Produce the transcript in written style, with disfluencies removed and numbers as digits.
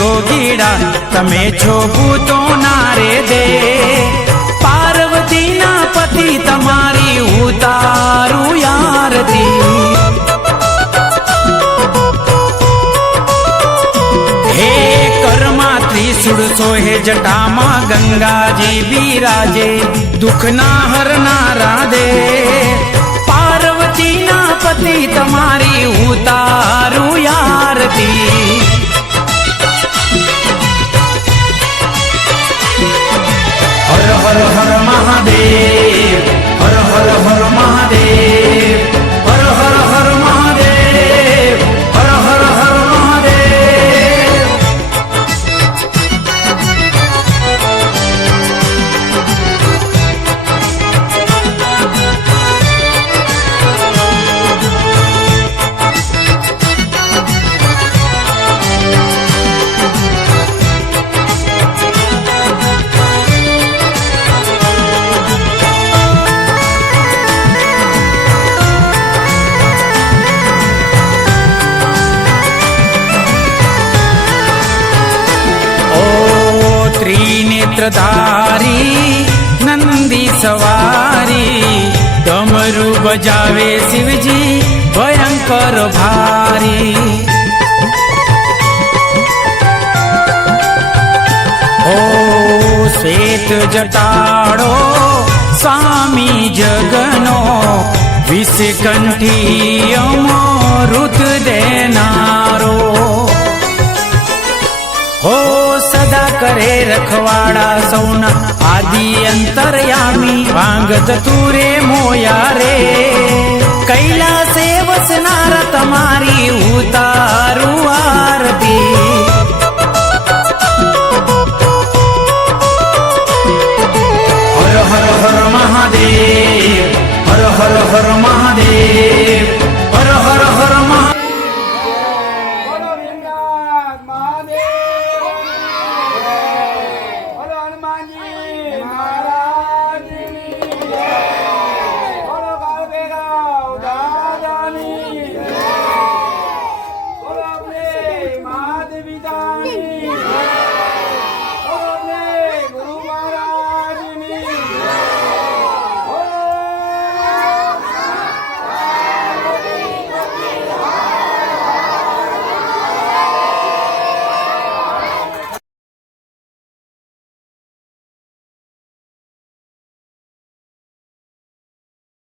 જોગીડા તમે છો ભૂતો ના રે દે પાર્વતી ના પતિ તમારી ઉતારું યારતી હે કર્મા ત્રિશુળ સોહે જટામાં ગંગાજી બિરાજે દુઃખ ના હરનારા દે પાર્વતી ના પતિ તમારી ઉતારું યારતી હર હર હર મહાદેવ હર હર હર મહાદેવ હર હર હર મહાદેવ હર હર હર મહાદેવ ત્રિનેત્રધારી નંદી સવારી ડમરૂ બજાવે શિવજી ભયંકર ભારી ઓ શ્વેત જટાડો સ્વામી જગનો વિષકંઠી અમૃત દેનારો હો સદા કરે રખવાડા સૌના આદિ અંતરયામી ભાંગત તુરે મોયા રે કૈલાસે વસનારા તમારી ઉતારું આરતી